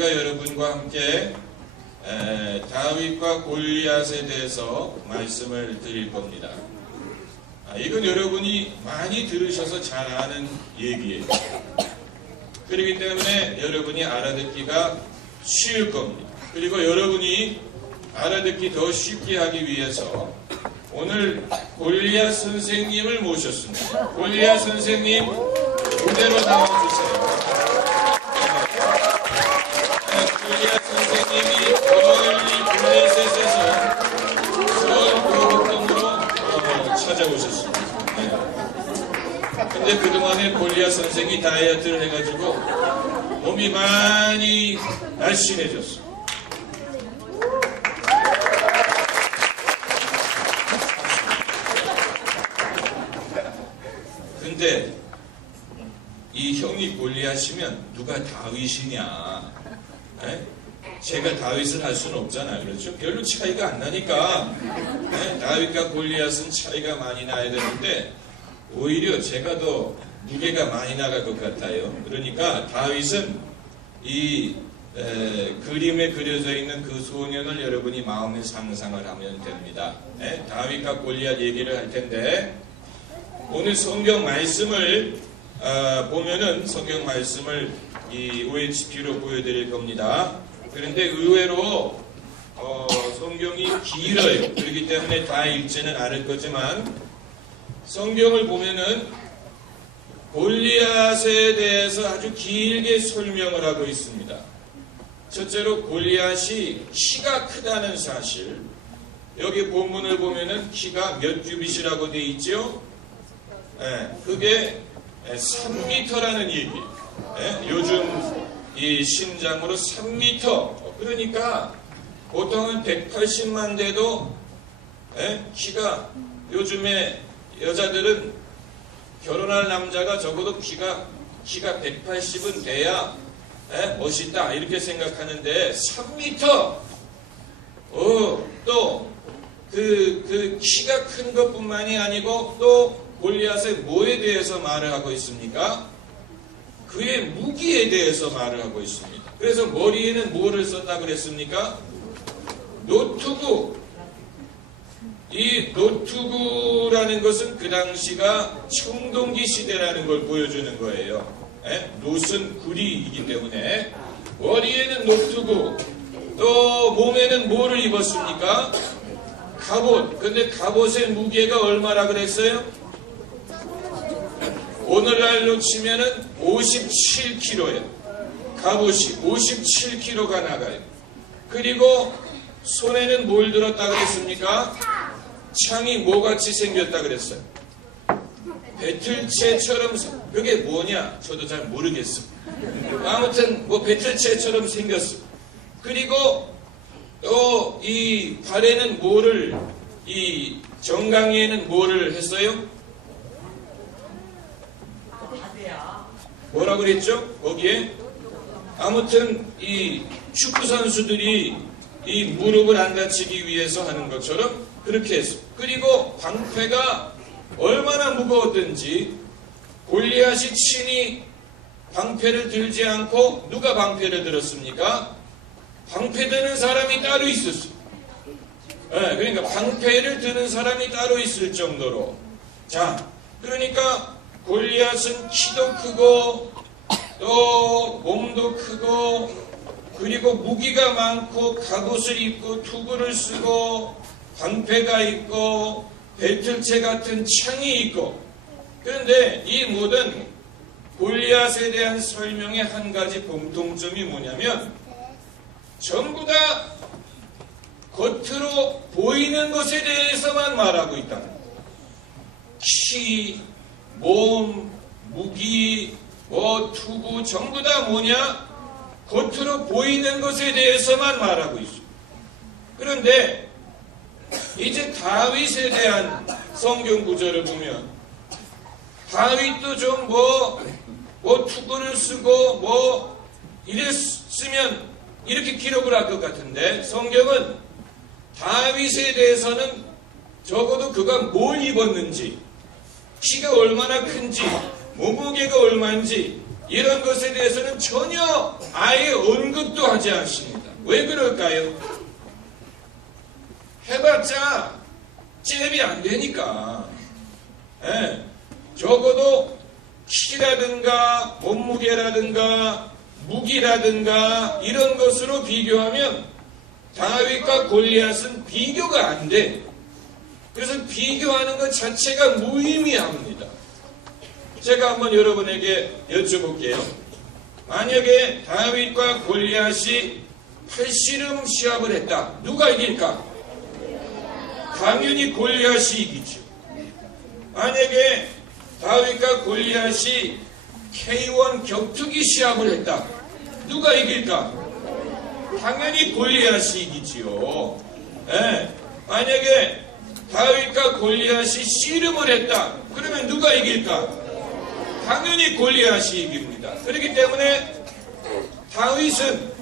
여러분과 함께 다윗과 골리앗에 대해서 말씀을 드릴 겁니다. 이건 여러분이 많이 들으셔서 잘 아는 얘기예요. 그렇기 때문에 여러분이 알아듣기가 쉬울 겁니다. 그리고 여러분이 알아듣기 더 쉽게 하기 위해서 오늘 골리앗 선생님을 모셨습니다. 골리앗 선생님 무대로 나와주세요. 골리앗 선생님이 멀리 블레셋에서 서울 교육동으로 찾아오셨습니다. 근데 그동안에 골리앗 선생이 다이어트를 해가지고 몸이 많이 날씬해졌어요. 근데 이 형이 골리앗이면 누가 다윗이냐? 제가 다윗을 할 수는 없잖아요. 그렇죠? 별로 차이가 안 나니까 다윗과 골리앗은 차이가 많이 나야 되는데 오히려 제가 더 무게가 많이 나갈 것 같아요. 그러니까 다윗은 이 그림에 그려져 있는 그 소년을 여러분이 마음에 상상을 하면 됩니다. 다윗과 골리앗 얘기를 할 텐데 오늘 성경 말씀을 보면은 성경 말씀을 이 OHP로 보여드릴 겁니다. 그런데 의외로 성경이 길어요. 그렇기 때문에 다 읽지는 않을 거지만 성경을 보면은 골리앗에 대해서 아주 길게 설명을 하고 있습니다. 첫째로 골리앗이 키가 크다는 사실. 여기 본문을 보면은 키가 몇 규빗이라고 되어 있죠? 그게 3m라는 얘기예요. 요즘 이 신장으로 3m. 그러니까 보통은 180만 돼도 키가 요즘에 여자들은 결혼할 남자가 적어도 키가 180은 돼야 멋있다 이렇게 생각하는데 3m. 또 그 키가 큰 것뿐만이 아니고 또 골리앗의 뭐에 대해서 말을 하고 있습니까? 그의 무기에 대해서 말을 하고 있습니다. 그래서 머리에는 뭐를 썼다 그랬습니까? 노투구. 이 노투구라는 것은 그 당시가 청동기 시대라는 걸 보여주는 거예요. 노은 구리이기 때문에 머리에는 노투구, 또 몸에는 뭐를 입었습니까? 갑옷. 근데 갑옷의 무게가 얼마라 그랬어요? 오늘날로 치면은 57kg예요. 갑옷이 57kg가 나가요. 그리고 손에는 뭘 들었다 그랬습니까? 창이 뭐같이 생겼다 그랬어요? 배틀채처럼. 그게 뭐냐? 저도 잘 모르겠어. 아무튼 뭐 배틀채처럼 생겼어. 그리고 또 이 발에는 뭐를, 이 정강이에는 뭐를 했어요? 뭐라 그랬죠? 거기에? 아무튼 이 축구 선수들이 이 무릎을 안 다치기 위해서 하는 것처럼 그렇게 했어. 그리고 방패가 얼마나 무거웠든지 골리앗이 친히 방패를 들지 않고 누가 방패를 들었습니까? 방패 드는 사람이 따로 있었어. 그러니까 방패를 드는 사람이 따로 있을 정도로. 자, 그러니까 골리앗은 키도 크고 또 몸도 크고 그리고 무기가 많고 갑옷을 입고 투구를 쓰고 방패가 있고 배틀채 같은 창이 있고. 그런데 이 모든 골리앗에 대한 설명의 한 가지 공통점이 뭐냐면 전부 다 겉으로 보이는 것에 대해서만 말하고 있다는 거예요. 키, 몸, 무기, 투구 전부 다 뭐냐? 겉으로 보이는 것에 대해서만 말하고 있어요. 그런데 이제 다윗에 대한 성경 구절을 보면 다윗도 좀 투구를 쓰고 이랬으면 이렇게 기록을 할 것 같은데 성경은 다윗에 대해서는 적어도 그가 뭘 입었는지, 키가 얼마나 큰지, 몸무게가 얼마인지 이런 것에 대해서는 전혀 아예 언급도 하지 않습니다. 왜 그럴까요? 해봤자 잽이 안 되니까. 예, 적어도 키라든가 몸무게라든가 무기라든가 이런 것으로 비교하면 다윗과 골리앗은 비교가 안 돼. 그래서 비교하는 것 자체가 무의미합니다. 제가 한번 여러분에게 여쭤볼게요. 만약에 다윗과 골리앗이 팔씨름 시합을 했다. 누가 이길까? 당연히 골리앗이 이기죠. 만약에 다윗과 골리앗이 K1 격투기 시합을 했다. 누가 이길까? 당연히 골리앗이 이기지요. 네. 만약에 다윗과 골리앗이 씨름을 했다. 그러면 누가 이길까? 당연히 골리앗이 이깁니다. 그렇기 때문에 다윗은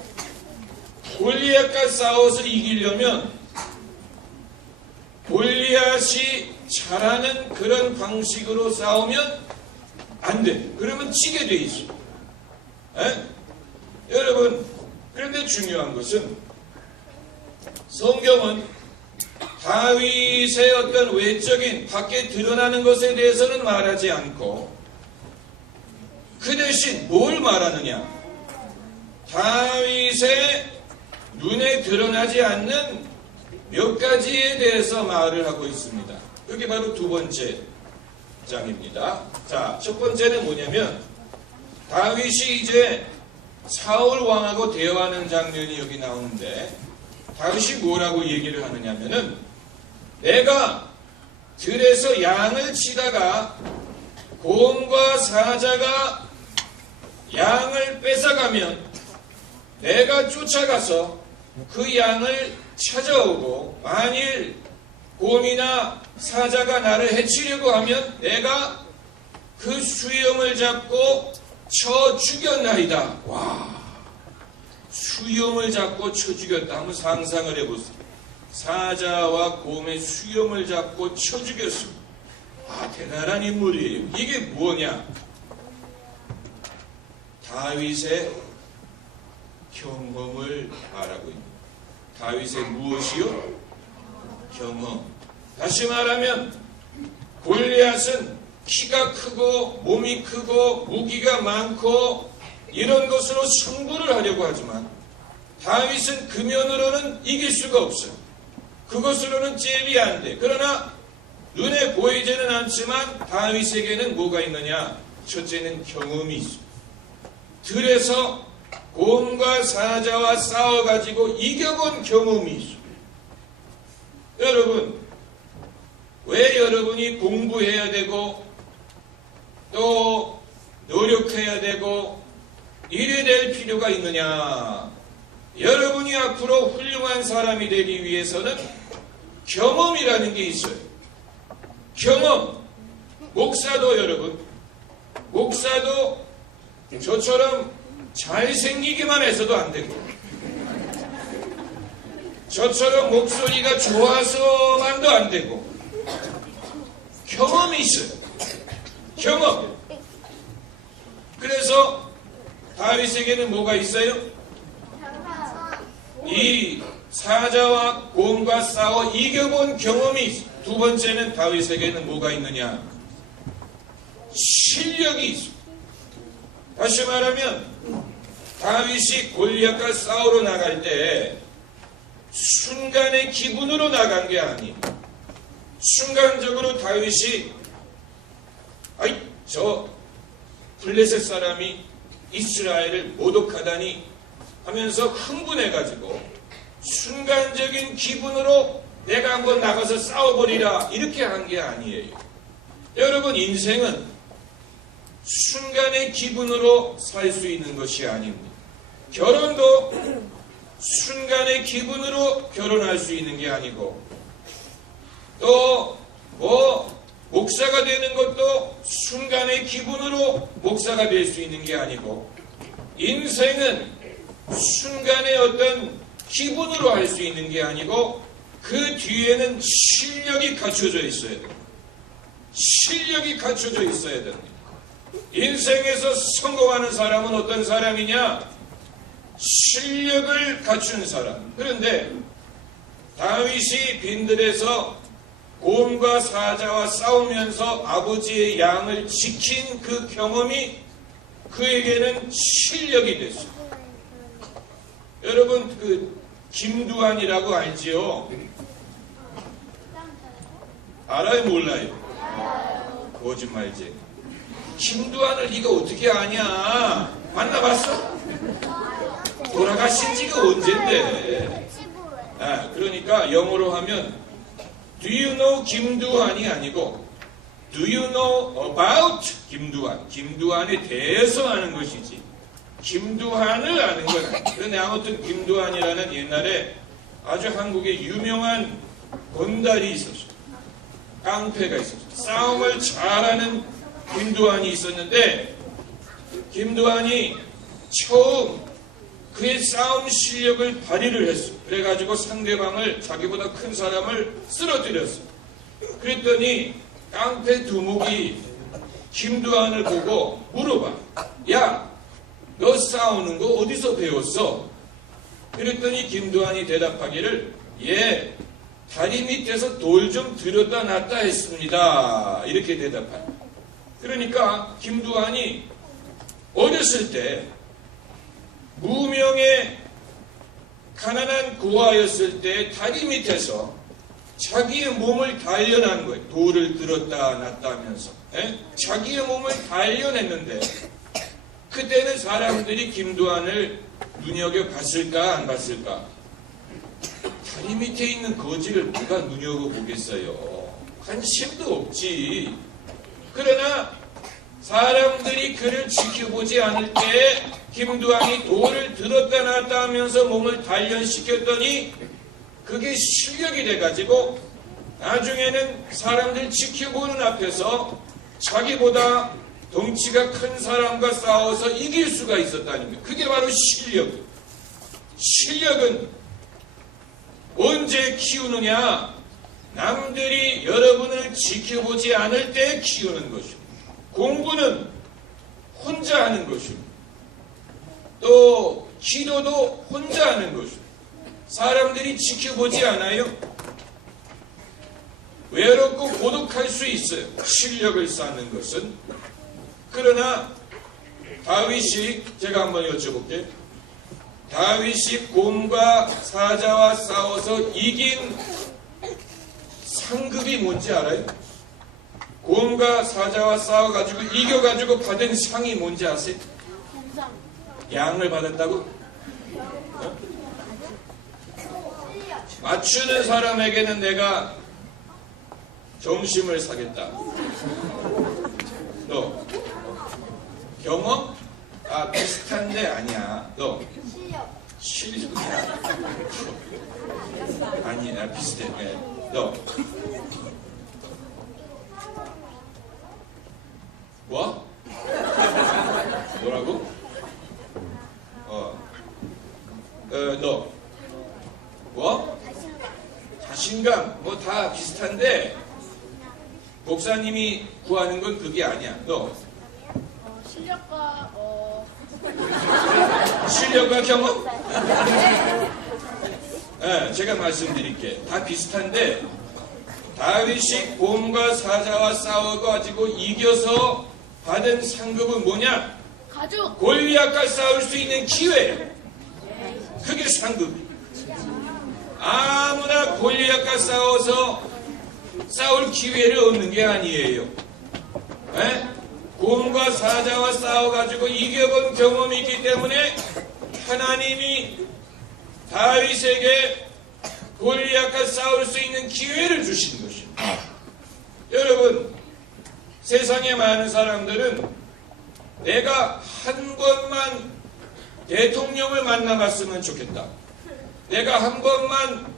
골리앗과 싸워서 이기려면 골리앗이 잘하는 그런 방식으로 싸우면 안 돼. 그러면 지게 돼 있어. 에? 여러분, 그런데 중요한 것은 성경은 다윗의 어떤 외적인 밖에 드러나는 것에 대해서는 말하지 않고 그 대신 뭘 말하느냐? 다윗의 눈에 드러나지 않는 몇 가지에 대해서 말을 하고 있습니다. 그게 바로 두 번째 장입니다. 자, 첫 번째는 뭐냐면 다윗이 이제 사울 왕하고 대화하는 장면이 여기 나오는데 다윗이 뭐라고 얘기를 하느냐면은 내가 들에서 양을 치다가 곰과 사자가 양을 뺏어가면 내가 쫓아가서 그 양을 찾아오고 만일 곰이나 사자가 나를 해치려고 하면 내가 그 수염을 잡고 쳐 죽였나이다. 와, 수염을 잡고 쳐 죽였다. 한번 상상을 해보세요. 사자와 곰의 수염을 잡고 쳐 죽였어. 아, 대단한 인물이에요. 이게 뭐냐? 다윗의 경험을 말하고 있습니다. 다윗의 무엇이요? 경험. 다시 말하면 골리앗은 키가 크고 몸이 크고 무기가 많고 이런 것으로 승부를 하려고 하지만 다윗은 그 면으로는 이길 수가 없어요. 그것으로는 잽이 안 돼. 그러나 눈에 보이지는 않지만 다윗에게는 뭐가 있느냐? 첫째는 경험이 있어. 들에서 곰과 사자와 싸워가지고 이겨본 경험이 있어. 여러분, 왜 여러분이 공부해야 되고 또 노력해야 되고 이래 될 필요가 있느냐? 여러분이 앞으로 훌륭한 사람이 되기 위해서는 경험이라는 게 있어요. 경험. 목사도 여러분, 목사도 저처럼 잘생기기만 해서도 안 되고 저처럼 목소리가 좋아서만도 안 되고 경험이 있어요. 경험. 그래서 다윗에게는 뭐가 있어요? 이 사자와 곰과 싸워 이겨본 경험이 있어요. 두 번째는 다윗에게는 뭐가 있느냐? 실력이 있어요. 다시 말하면 다윗이 골리앗과 싸우러 나갈 때 순간의 기분으로 나간 게 아니에요. 순간적으로 다윗이 아이 저 블레셋 사람이 이스라엘을 모독하다니 하면서 흥분해가지고 순간적인 기분으로 내가 한번 나가서 싸워버리라 이렇게 한 게 아니에요. 여러분, 인생은 순간의 기분으로 살 수 있는 것이 아닙니다. 결혼도 순간의 기분으로 결혼할 수 있는 게 아니고 또 목사가 되는 것도 순간의 기분으로 목사가 될 수 있는 게 아니고 인생은 순간의 어떤 기분으로 할 수 있는 게 아니고 그 뒤에는 실력이 갖춰져 있어야 돼요. 실력이 갖춰져 있어야 됩니다. 인생에서 성공하는 사람은 어떤 사람이냐? 실력을 갖춘 사람. 그런데 다윗이 빈들에서 곰과 사자와 싸우면서 아버지의 양을 지킨 그 경험이 그에게는 실력이 됐어요. 여러분 그 김두한이라고 알지요? 알아요 몰라요? 거짓말이지. 김두한을 네가 어떻게 아냐? 만나봤어? 돌아가신 지가 언젠데. 그러니까 영어로 하면 Do you know 김두한이 아니고 Do you know about 김두한? 김두한에 대해서 아는 것이지 김두한을 아는 건 아니야. 그런데 아무튼 김두한이라는 옛날에 아주 한국에 유명한 건달이 있었어요. 깡패가 있었어요. 싸움을 잘하는 김두한이 있었는데 김두한이 처음 그의 싸움 실력을 발휘를 했어. 그래가지고 상대방을 자기보다 큰 사람을 쓰러뜨렸어. 그랬더니 깡패 두목이 김두한을 보고 물어봐. 야, 너 싸우는 거 어디서 배웠어? 그랬더니 김두한이 대답하기를 예, 다리 밑에서 돌 좀 들었다 놨다 했습니다. 이렇게 대답한. 그러니까 김두한이 어렸을 때 무명의 가난한 고아였을 때 다리 밑에서 자기의 몸을 단련한 거예요. 돌을 들었다 놨다 하면서. 자기의 몸을 단련했는데 그때는 사람들이 김두한을 눈여겨봤을까 안 봤을까? 다리 밑에 있는 거지를 누가 눈여겨보겠어요. 관심도 없지. 그러나 사람들이 그를 지켜보지 않을 때 김두한이 돌을 들었다 놨다 하면서 몸을 단련시켰더니 그게 실력이 돼가지고 나중에는 사람들 지켜보는 앞에서 자기보다 덩치가 큰 사람과 싸워서 이길 수가 있었다는 거예요. 그게 바로 실력. 실력은 언제 키우느냐? 남들이 여러분을 지켜보지 않을 때 키우는 것입니다. 공부는 혼자 하는 것입니다. 또 기도도 혼자 하는 것입니다. 사람들이 지켜보지 않아요. 외롭고 고독할 수 있어요. 실력을 쌓는 것은. 그러나 다윗이 제가 한번 여쭤볼게요. 다윗이 곰과 사자와 싸워서 이긴 상급이 뭔지 알아요? 곰과 사자와 싸워가지고 이겨가지고 받은 상이 뭔지 아세요? 양을 받았다고? 맞추는 사람에게는 내가 점심을 사겠다. 너 경험? 아 비슷한데 아니야. 너 실력이야. 아니야 비슷해. 너 뭐? 뭐라고? 너 뭐? 자신감 뭐 다 비슷한데 목사님이 구하는 건 그게 아니야. 너 실력과 경험? 네, 제가 말씀드릴게. 다 비슷한데 다윗이 곰과 사자와 싸워가지고 이겨서 받은 상급은 뭐냐? 가죽. 골리앗과 싸울 수 있는 기회. 그게 상급. 아무나 골리앗과 싸워서 싸울 기회를 얻는 게 아니에요. 곰과 사자와 싸워가지고 이겨본 경험이 있기 때문에 하나님이 다윗에게 골리앗과 싸울 수 있는 기회를 주신 것입니다. 여러분, 세상에 많은 사람들은 내가 한 번만 대통령을 만나봤으면 좋겠다. 내가 한 번만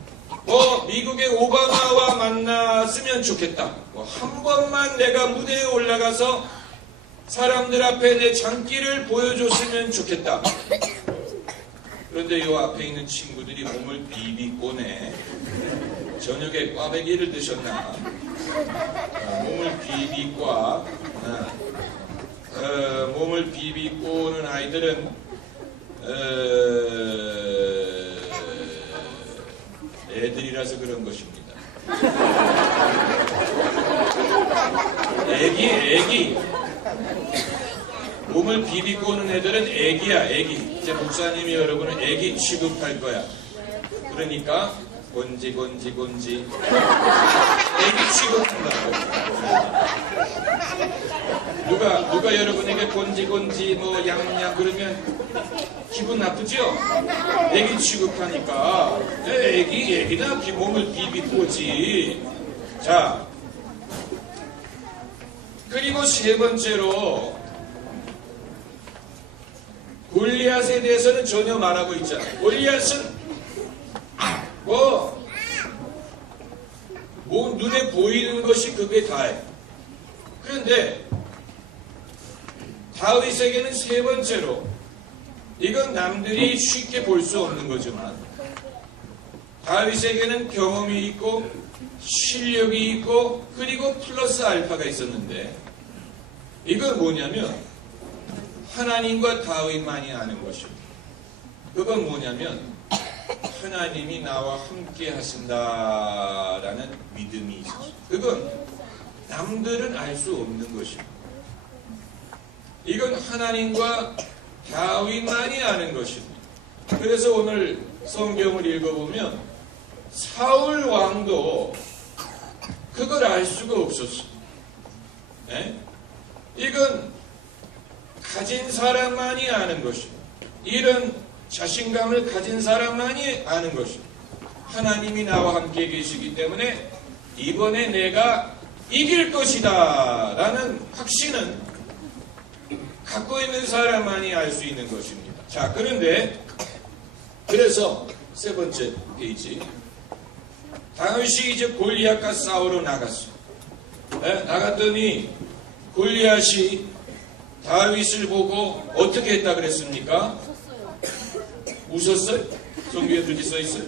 미국의 오바마와 만났으면 좋겠다. 한 번만 내가 무대에 올라가서 사람들 앞에 내 장기를 보여줬으면 좋겠다. 그런데 요 앞에 있는 친구들이 몸을 비비 꼬네. 저녁에 꽈배기를 드셨나? 몸을 비비 꽈. 몸을 비비고 오는 아이들은 애들이라서 그런 것입니다. 애기. 몸을 비비고 오는 애들은 애기야, 애기. 이제 목사님이 여러분은 애기 취급할 거야. 그러니까 곤지. 애기 취급한다고. 누가 여러분에게 곤지 뭐 양양 그러면 기분 나쁘죠? 애기 취급하니까 애기다 몸을 비비고 오지. 자, 그리고 세 번째로 골리앗에 대해서는 전혀 말하고 있잖아요. 골리앗은 뭐 눈에 보이는 것이 그게 다예요. 그런데 다윗에게는 세 번째로, 이건 남들이 쉽게 볼 수 없는 거지만 다윗에게는 경험이 있고 실력이 있고 그리고 플러스 알파가 있었는데, 이건 뭐냐면 하나님과 다윗만이 아는 것입니다. 그건 뭐냐면 하나님이 나와 함께 하신다라는 믿음이 있었어요. 그건 남들은 알 수 없는 것입니다. 이건 하나님과 다윗만이 아는 것입니다. 그래서 오늘 성경을 읽어보면 사울 왕도 그걸 알 수가 없었어요. 네? 이건 가진 사람만이 아는 것입니다. 이런 자신감을 가진 사람만이 아는 것입니다. 하나님이 나와 함께 계시기 때문에 이번에 내가 이길 것이다 라는 확신은 갖고 있는 사람만이 알 수 있는 것입니다. 자, 그래서 세 번째 페이지, 다윗이 이제 골리앗과 싸우러 나갔어요. 네? 나갔더니 골리앗이 다윗을 보고 어떻게 했다 그랬습니까? 웃었어요? 성경에 그렇게 써있어요?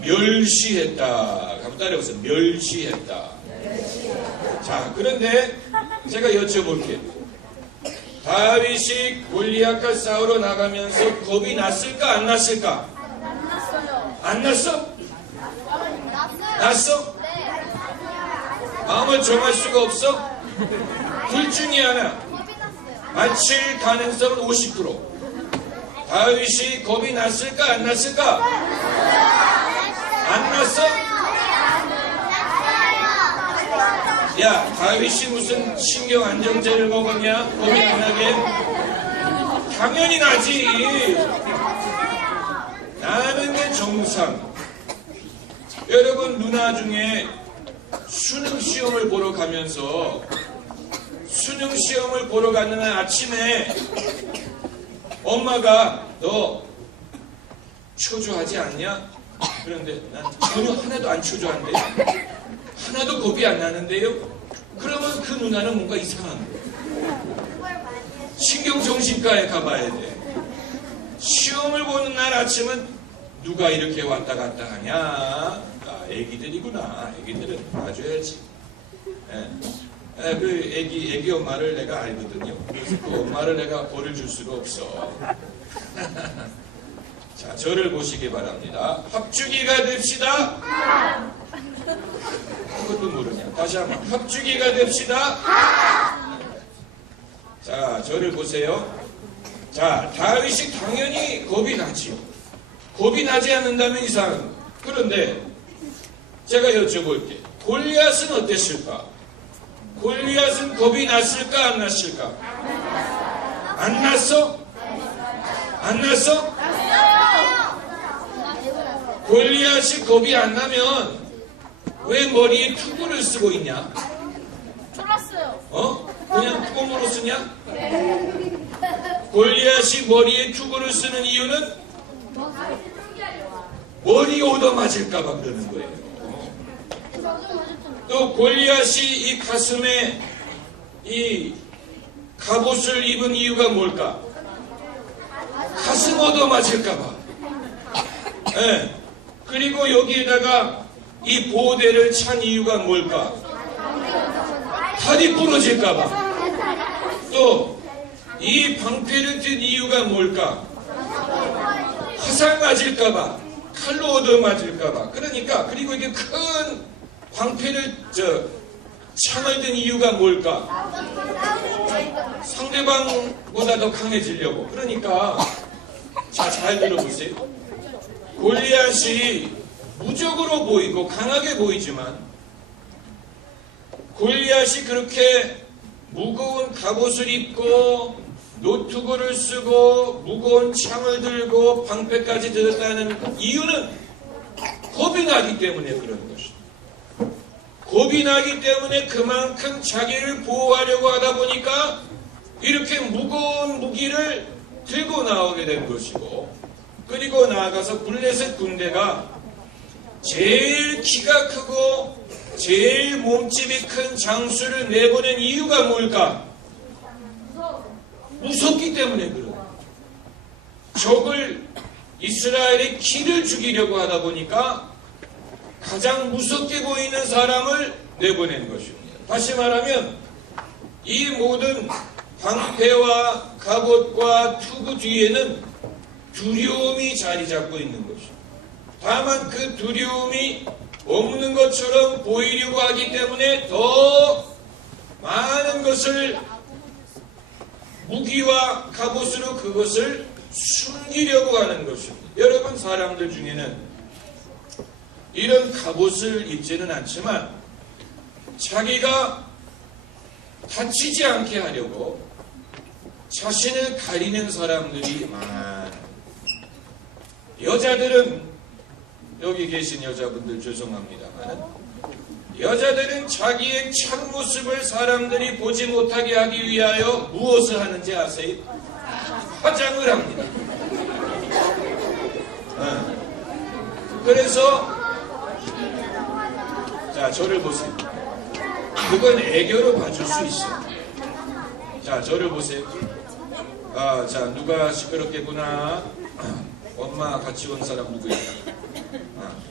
멸시했다. 한번 따라해보세요. 멸시했다. 자, 그런데 제가 여쭤볼게요. 다윗이 골리앗과 싸우러 나가면서 겁이 났을까 안 났을까? 안 났어요. 안 났어? 났어요. 났어? 네. 마음을 정할 수가 없어? 둘 중에 하나. 겁이 났어요. 맞힐 가능성은 50%. 다윗이 겁이 났을까 안 났을까? 안 났어? 야, 다윗이 무슨 신경 안정제를 먹었냐? 겁이 안 나게? 당연히 나지. 나는 게 정상. 여러분, 누나 중에 수능 시험을 보러 가면서 수능 시험을 보러 가는 아침에 엄마가 너 초조하지 않냐? 그런데 난 전혀 하나도 안 초조한데, 하나도 겁이 안 나는데요? 그러면 그 누나는 뭔가 이상한 거예요. 신경정신과에 가봐야 돼. 시험을 보는 날 아침은 누가 이렇게 왔다 갔다 하냐? 아, 애기들이구나. 애기들은 봐줘야지. 그 애기 엄마를 내가 알거든요. 그래서 그 엄마를 내가 벌을 줄 수가 없어. 자, 저를 보시기 바랍니다. 합주기가 됩시다. 그것도 모르냐. 다시 한번 합주기가 됩시다. 자, 저를 보세요. 자, 다윗이 당연히 겁이 나지요. 겁이 나지 않는다면 이상한 거. 그런데 제가 여쭤볼게. 골리앗은 어땠을까? 골리앗은 겁이 났을까 안 났을까? 안 났어? 안 났어? 골리앗이 겁이 안 나면 왜 머리에 투구를 쓰고 있냐? 풀었어요. 그냥 꼼으로 쓰냐? 골리앗이 머리에 투구를 쓰는 이유는 머리 얻어맞을까봐 그러는 거예요. 또 골리앗이 이 가슴에 이 갑옷을 입은 이유가 뭘까? 가슴 얻어맞을까봐. 네. 그리고 여기에다가 이 보호대를 찬 이유가 뭘까? 다리 부러질까봐. 또 이 방패를 든 이유가 뭘까? 화살 맞을까봐, 칼로 얻어맞을까봐. 그러니까 그리고 이게 큰 방패를 창을 든 이유가 뭘까? 상대방보다 더 강해지려고. 그러니까 자, 잘 들어보세요. 골리앗이 무적으로 보이고 강하게 보이지만 골리앗이 그렇게 무거운 갑옷을 입고 노투구를 쓰고 무거운 창을 들고 방패까지 들었다는 이유는 겁이 나기 때문에 그런 것이다. 겁이 나기 때문에 그만큼 자기를 보호하려고 하다 보니까 이렇게 무거운 무기를 들고 나오게 된 것이고, 그리고 나아가서 블레셋 군대가 제일 키가 크고 제일 몸집이 큰 장수를 내보낸 이유가 뭘까? 무섭기 때문에 그래요. 적을 이스라엘의 키를 죽이려고 하다 보니까 가장 무섭게 보이는 사람을 내보낸 것입니다. 다시 말하면 이 모든 방패와 갑옷과 투구 뒤에는 두려움이 자리 잡고 있는 것입니다. 다만 그 두려움이 없는 것처럼 보이려고 하기 때문에 더 많은 것을 무기와 갑옷으로 그것을 숨기려고 하는 것입니다. 여러분, 사람들 중에는 이런 갑옷을 입지는 않지만 자기가 다치지 않게 하려고 자신을 가리는 사람들이 많아요. 여자들은, 여기 계신 여자분들 죄송합니다만, 여자들은 자기의 참모습을 사람들이 보지 못하게 하기 위하여 무엇을 하는지 아세요? 화장을 합니다. 그래서 자, 저를 보세요. 그건 애교로 봐줄 수 있어요. 자, 저를 보세요. 자, 누가 시끄럽겠구나. 엄마 같이 온 사람 누구야?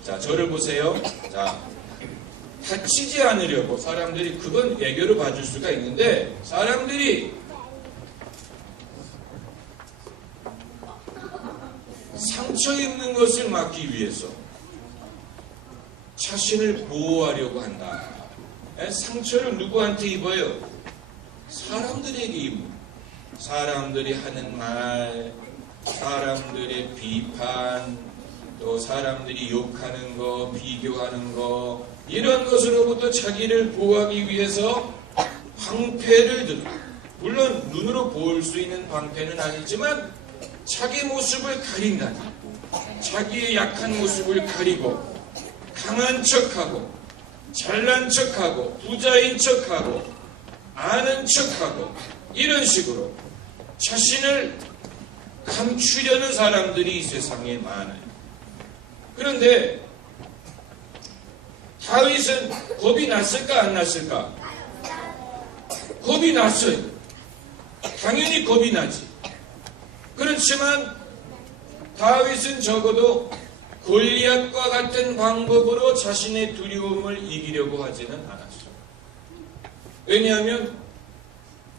자, 저를 보세요. 자, 다치지 않으려고 사람들이, 그건 애교로 봐줄 수가 있는데, 사람들이 상처 입는 것을 막기 위해서 자신을 보호하려고 한다. 상처를 누구한테 입어요? 사람들에게 입는. 사람들이 하는 말, 사람들의 비판, 또 사람들이 욕하는 거, 비교하는 거, 이런 것으로부터 자기를 보호하기 위해서 방패를 들고, 물론 눈으로 볼 수 있는 방패는 아니지만 자기 모습을 가린다니, 자기의 약한 모습을 가리고 강한 척하고 잘난 척하고 부자인 척하고 아는 척하고 이런 식으로 자신을 감추려는 사람들이 이 세상에 많아요. 그런데 다윗은 겁이 났을까 안 났을까? 겁이 났어요. 당연히 겁이 나지. 그렇지만 다윗은 적어도 골리앗과 같은 방법으로 자신의 두려움을 이기려고 하지는 않았어요. 왜냐하면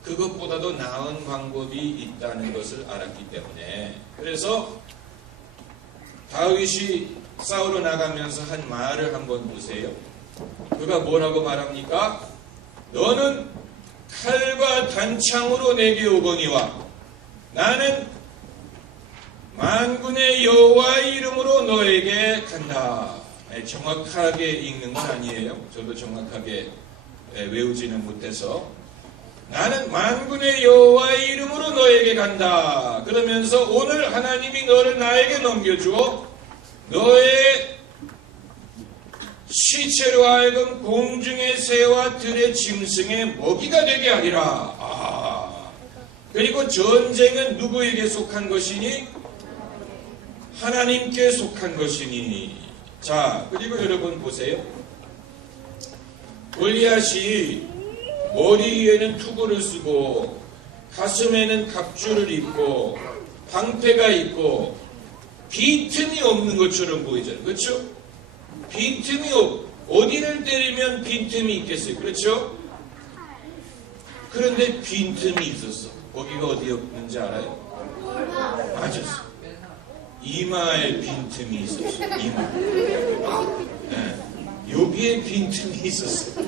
그것보다도 나은 방법이 있다는 것을 알았기 때문에. 그래서 다윗이 싸우러 나가면서 한 말을 한번 보세요. 그가 뭐라고 말합니까? 너는 칼과 단창으로 내게 오거니와 나는 만군의 여호와의 이름으로 너에게 간다. 정확하게 읽는 건 아니에요. 저도 정확하게 외우지는 못해서, 나는 만군의 여호와의 이름으로 너에게 간다. 그러면서 오늘 하나님이 너를 나에게 넘겨주어 너의 시체로 하여금 공중의 새와 들의 짐승의 먹이가 되게 하리라. 그리고 전쟁은 누구에게 속한 것이니? 하나님께 속한 것이니. 자, 그리고 여러분 보세요. 골리앗이 머리에는 투구를 쓰고 가슴에는 갑주를 입고 방패가 있고 빈틈이 없는 것처럼 보이잖아요. 그렇죠? 빈틈이 어디를 때리면 빈틈이 있겠어요. 그렇죠? 그런데 빈틈이 있었어. 거기가 어디였는지 알아요? 맞았어. 이마에 빈틈이 있었어. 이마. 네. 여기에 빈틈이 있었어.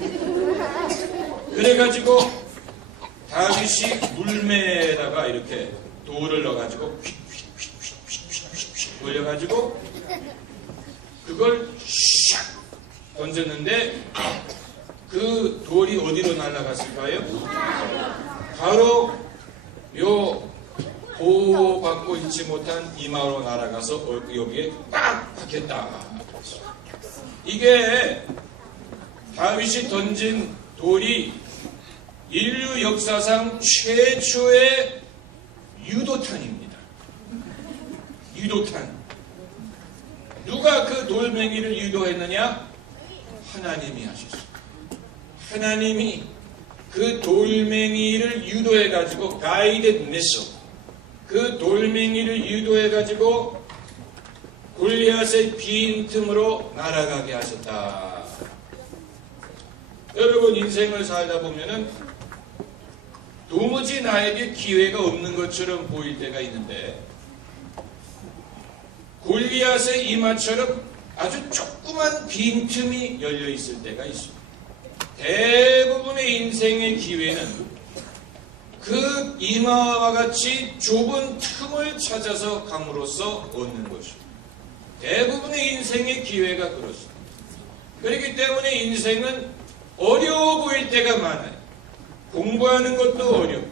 그래가지고 다윗이 물매에다가 이렇게 돌을 넣어가지고 휙휙휙휙휙휙 돌려가지고 그걸 샥 던졌는데 그 돌이 어디로 날아갔을까요? 바로 요 보호받고 있지 못한 이마로 날아가서 여기에 딱 박혔다. 이게 다윗이 던진 돌이 인류 역사상 최초의 유도탄입니다. 유도탄. 누가 그 돌멩이를 유도했느냐? 하나님이 하셨어요. 하나님이 그 돌멩이를 유도해가지고 가이드 미실, 그 돌멩이를 유도해가지고 골리앗의 빈틈으로 날아가게 하셨다. 여러분 인생을 살다 보면은 도무지 나에게 기회가 없는 것처럼 보일 때가 있는데 골리앗의 이마처럼 아주 조그만 빈틈이 열려 있을 때가 있습니다. 대부분의 인생의 기회는 그 이마와 같이 좁은 틈을 찾아서 감으로써 얻는 것입니다. 대부분의 인생의 기회가 그렇습니다. 그렇기 때문에 인생은 어려워 보일 때가 많아요. 공부하는 것도 어렵고,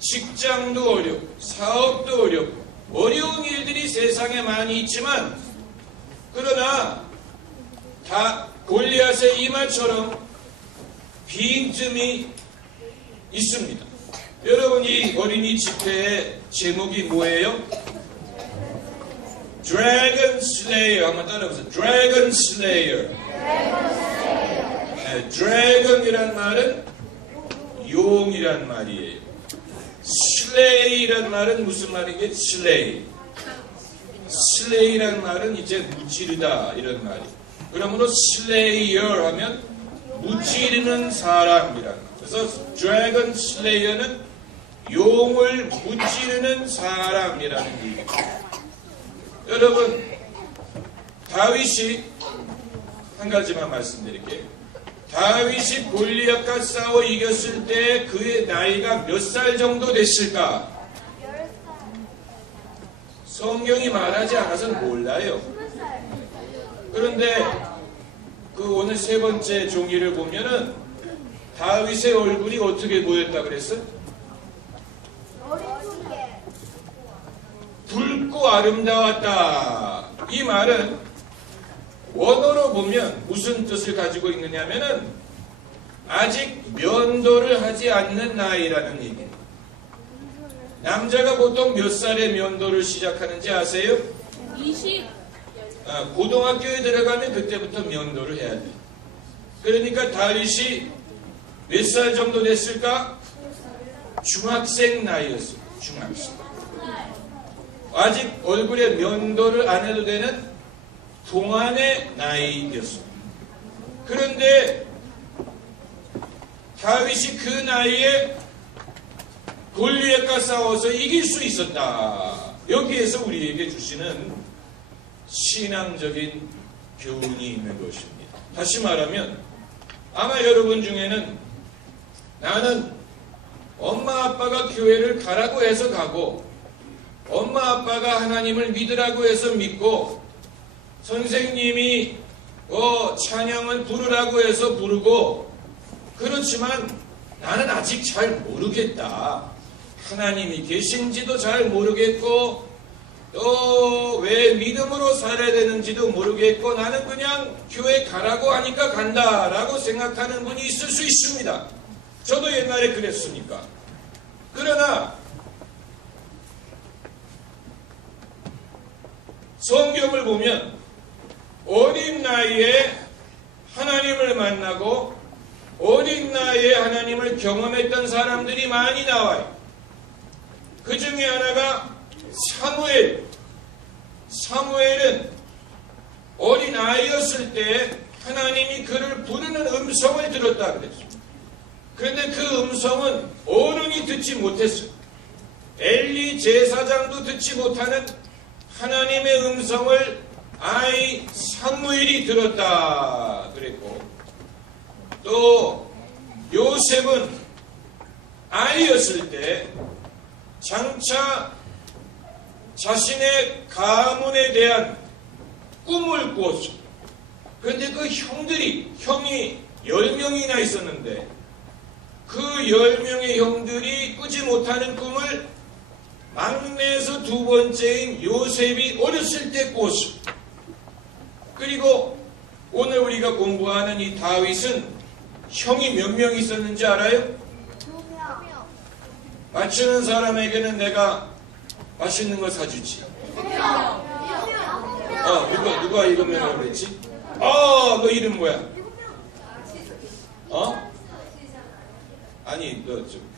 직장도 어렵고, 사업도 어렵고, 어려운 일들이 세상에 많이 있지만, 그러나 다 골리앗의 이마처럼 빈틈이 있습니다. 여러분 이 어린이 집회의 제목이 뭐예요? Dragon Slayer. 한번 따라해보세요. Dragon Slayer. 네, Dragon이란 말은 용이란 말이에요. Slay란 말은 무슨 말이게? Slay. Slay란 말은 이제 무찌르다 이런 말이에요. 그러므로 Slayer 하면 무찌르는 사람이란 말. 그래서 Dragon Slayer는 용을 무찌르는 사람이라는 얘기입니다. 여러분 다윗이 한 가지만 말씀드릴게요. 다윗이 골리앗과 싸워 이겼을 때 그의 나이가 몇 살 정도 됐을까? 성경이 말하지 않아서는 몰라요. 그런데 그 오늘 세 번째 종이를 보면은 다윗의 얼굴이 어떻게 보였다 그랬어? 붉고 아름다웠다. 이 말은 원어로 보면 무슨 뜻을 가지고 있느냐면은 아직 면도를 하지 않는 나이라는 얘기입니다. 남자가 보통 몇 살에 면도를 시작하는지 아세요? 20. 고등학교에 들어가면 그때부터 면도를 해야 돼. 그러니까 다윗이 몇 살 정도 됐을까? 중학생 나이였어요. 중학생. 아직 얼굴에 면도를 안 해도 되는 동안의 나이였습니다. 그런데 다윗이 그 나이에 골리앗과 싸워서 이길 수 있었다. 여기에서 우리에게 주시는 신앙적인 교훈이 있는 것입니다. 다시 말하면 아마 여러분 중에는 나는 엄마 아빠가 교회를 가라고 해서 가고 엄마 아빠가 하나님을 믿으라고 해서 믿고 선생님이 찬양을 부르라고 해서 부르고 그렇지만 나는 아직 잘 모르겠다. 하나님이 계신지도 잘 모르겠고 또 왜 믿음으로 살아야 되는지도 모르겠고 나는 그냥 교회 가라고 하니까 간다라고 생각하는 분이 있을 수 있습니다. 저도 옛날에 그랬으니까. 그러나 성경을 보면 어린 나이에 하나님을 만나고 어린 나이에 하나님을 경험했던 사람들이 많이 나와요. 그 중에 하나가 사무엘. 사무엘은 어린 아이였을 때 하나님이 그를 부르는 음성을 들었다 그랬어요. 그런데 그 음성은 어른이 듣지 못했어요. 엘리 제사장도 듣지 못하는 하나님의 음성을 아이 사무엘이 들었다 그랬고, 또 요셉은 아이였을 때 장차 자신의 가문에 대한 꿈을 꾸었죠. 그런데 그 형이 10명이나 있었는데 그 10명의 형들이 꾸지 못하는 꿈을 막내에서 두 번째인 요셉이 어렸을 때 꾸었어. 그리고 오늘 우리가 공부하는 이 다윗은 형이 몇 명 있었는지 알아요? 2명. 맞추는 사람에게는 내가 맛있는 거 사주지. 2명. 누가 이거면 그랬지? 너 이름 뭐야? 아니,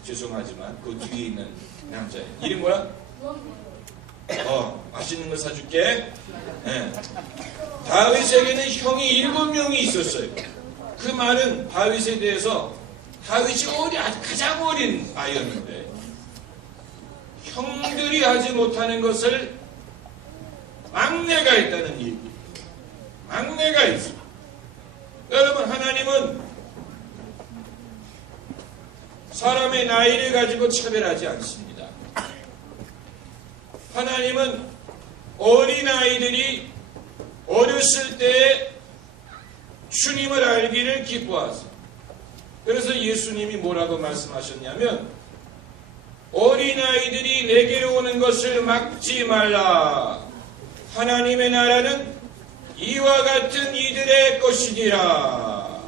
죄송하지만 그 뒤에 있는 남자 이름 뭐야? 맛있는 거 사줄게. 네. 다윗에게는 형이 7명이 있었어요. 그 말은 다윗에 대해서 다윗이 가장 어린 아이였는데 형들이 하지 못하는 것을 막내가 했다는 얘기. 막내가 있어. 여러분, 하나님은 사람의 나이를 가지고 차별하지 않습니다. 하나님은 어린아이들이 어렸을 때에 주님을 알기를 기뻐하세요. 그래서 예수님이 뭐라고 말씀하셨냐면, 어린아이들이 내게로 오는 것을 막지 말라. 하나님의 나라는 이와 같은 이들의 것이니라.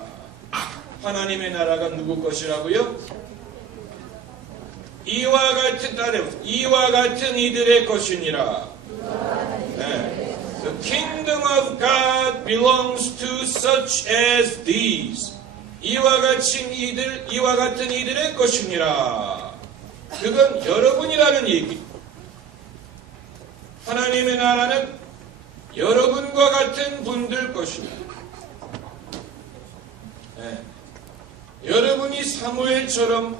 하나님의 나라가 누구 것이라고요? 이와 같은 이들의 것이니라. 네. The kingdom of God belongs to such as these. 이와 같은 이들의 것이니라. 그건 여러분이라는 얘기. 하나님의 나라는 여러분과 같은 분들 것입니다. 네. 여러분이 사무엘처럼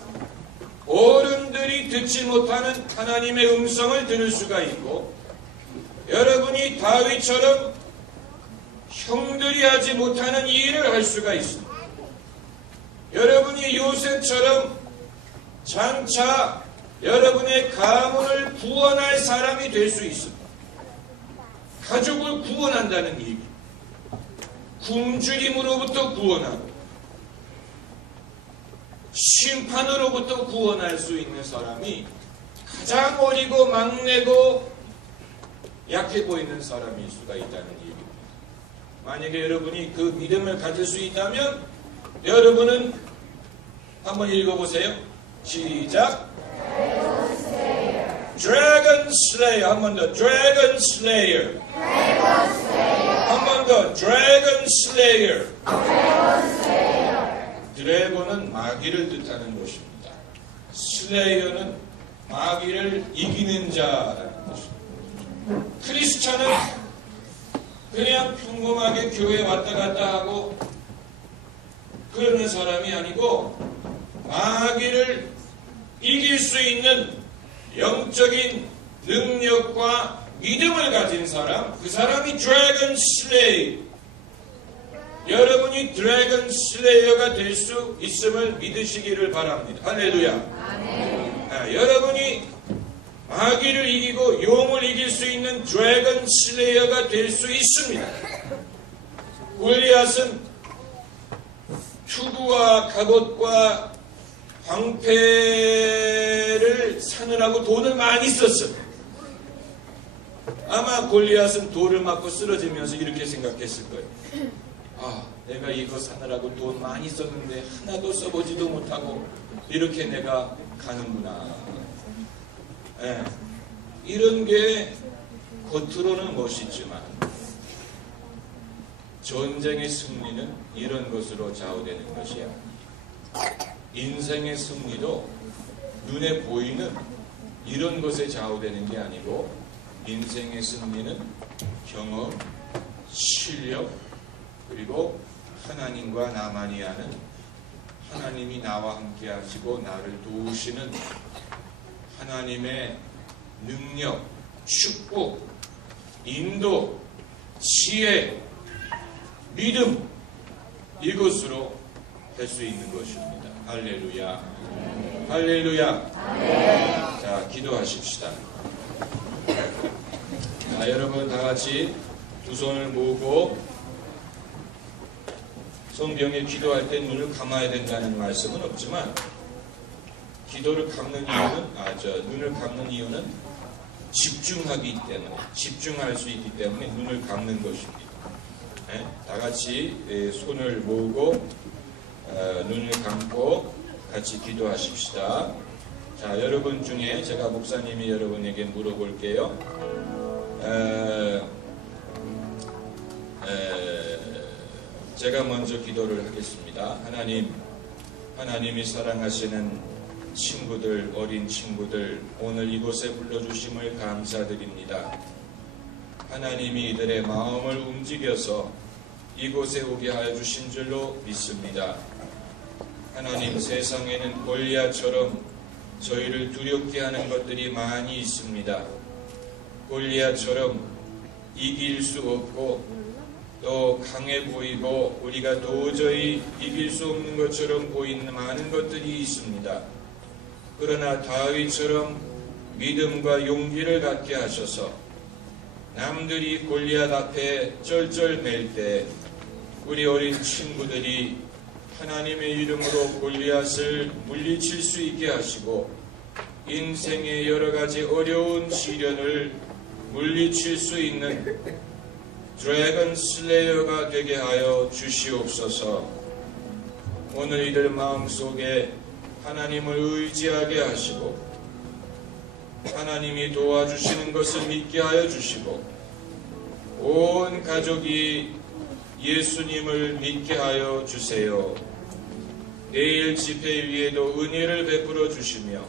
어른들이 듣지 못하는 하나님의 음성을 들을 수가 있고, 여러분이 다윗처럼 형들이 하지 못하는 일을 할 수가 있습니다. 여러분이 요셉처럼 장차 여러분의 가문을 구원할 사람이 될 수 있습니다. 가족을 구원한다는 얘기. 굶주림으로부터 구원하고 심판으로부터 구원할 수 있는 사람이 가장 어리고 막내고 약해 보이는 사람일 수가 있다는 얘기입니다. 만약에 여러분이 그 믿음을 가질 수 있다면 여러분은 한번 읽어보세요. 시작. Dragon Slayer. 한 번 더. Dragon Slayer. 한 번 더. Dragon Slayer. 드래곤은 마귀를 뜻하는 것입니다. 슬레이어는 마귀를 이기는 자라는 것입니다. 크리스찬은 그냥 평범하게 교회 왔다 갔다 하고 그러는 사람이 아니고 마귀를 이길 수 있는 영적인 능력과 믿음을 가진 사람, 그 사람이 드래곤 슬레이어. 여러분이 드래곤 슬레이어가 될 수 있음을 믿으시기를 바랍니다. 할렐루야. 아멘. 여러분이 마귀를 이기고 용을 이길 수 있는 드래곤 슬레이어가 될 수 있습니다. 골리앗은 투구와 갑옷과 방패를 사느라고 돈을 많이 썼어요. 아마 골리앗은 돌을 맞고 쓰러지면서 이렇게 생각했을 거예요. 내가 이거 사느라고 돈 많이 썼는데 하나도 써보지도 못하고 이렇게 내가 가는구나. 이런 게 겉으로는 멋있지만 전쟁의 승리는 이런 것으로 좌우되는 것이야. 인생의 승리도 눈에 보이는 이런 것에 좌우되는 게 아니고, 인생의 승리는 경험, 실력, 그리고 하나님과 나만이 아는 하나님이 나와 함께 하시고 나를 도우시는 하나님의 능력, 축복, 인도, 지혜, 믿음, 이것으로 할 수 있는 것입니다. 할렐루야. 할렐루야. 자, 기도하십시다. 자, 여러분 다 같이 두 손을 모으고 성경에 기도할 때 눈을 감아야 된다는 말씀은 없지만 기도를 감는 이유는 눈을 감는 이유는 집중하기 때문에 집중할 수 있기 때문에 눈을 감는 것입니다. 네? 다 같이 손을 모으고 눈을 감고 같이 기도하십시다. 자, 여러분 중에 제가 목사님이 여러분에게 물어볼게요. 제가 먼저 기도를 하겠습니다. 하나님이 사랑하시는 친구들, 어린 친구들, 오늘 이곳에 불러주심을 감사드립니다. 하나님이 이들의 마음을 움직여서 이곳에 오게 하여 주신 줄로 믿습니다. 하나님, 세상에는 골리앗처럼 저희를 두렵게 하는 것들이 많이 있습니다. 골리앗처럼 이길 수 없고 또 강해 보이고 우리가 도저히 이길 수 없는 것처럼 보이는 많은 것들이 있습니다. 그러나 다윗처럼 믿음과 용기를 갖게 하셔서 남들이 골리앗 앞에 쩔쩔맬 때 우리 어린 친구들이 하나님의 이름으로 골리앗을 물리칠 수 있게 하시고 인생의 여러 가지 어려운 시련을 물리칠 수 있는 드래곤 슬레이어가 되게 하여 주시옵소서. 오늘 이들 마음속에 하나님을 의지하게 하시고 하나님이 도와주시는 것을 믿게 하여 주시고 온 가족이 예수님을 믿게 하여 주세요. 내일 집회 위에도 은혜를 베풀어 주시며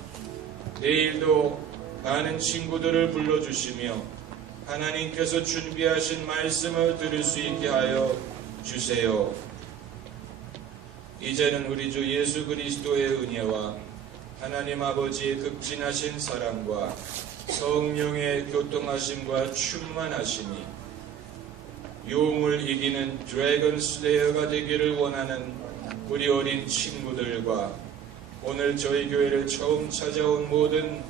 내일도 많은 친구들을 불러주시며 하나님께서 준비하신 말씀을 들을 수 있게 하여 주세요. 이제는 우리 주 예수 그리스도의 은혜와 하나님 아버지의 극진하신 사랑과 성령의 교통하심과 충만하심이 용을 이기는 드래곤 슬레이어가 되기를 원하는 우리 어린 친구들과 오늘 저희 교회를 처음 찾아온 모든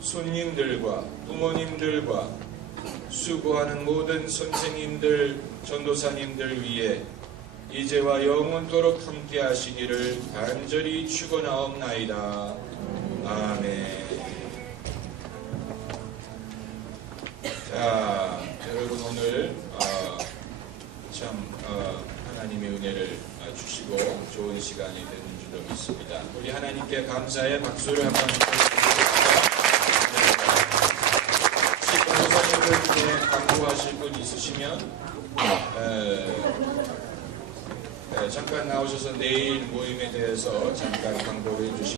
손님들과 부모님들과 수고하는 모든 선생님들, 전도사님들 위해 이제와 영원토록 함께 하시기를 간절히 축원하옵나이다. 아멘. 자, 여러분 오늘 하나님의 은혜를 주시고 좋은 시간이 되는 줄로 믿습니다. 우리 하나님께 감사의 박수를 한번 드리겠습니다. 전도사님들 중에 광고하실 분 있으시면 잠깐 나오셔서 내일 모임에 대해서 잠깐 광고를 해주시기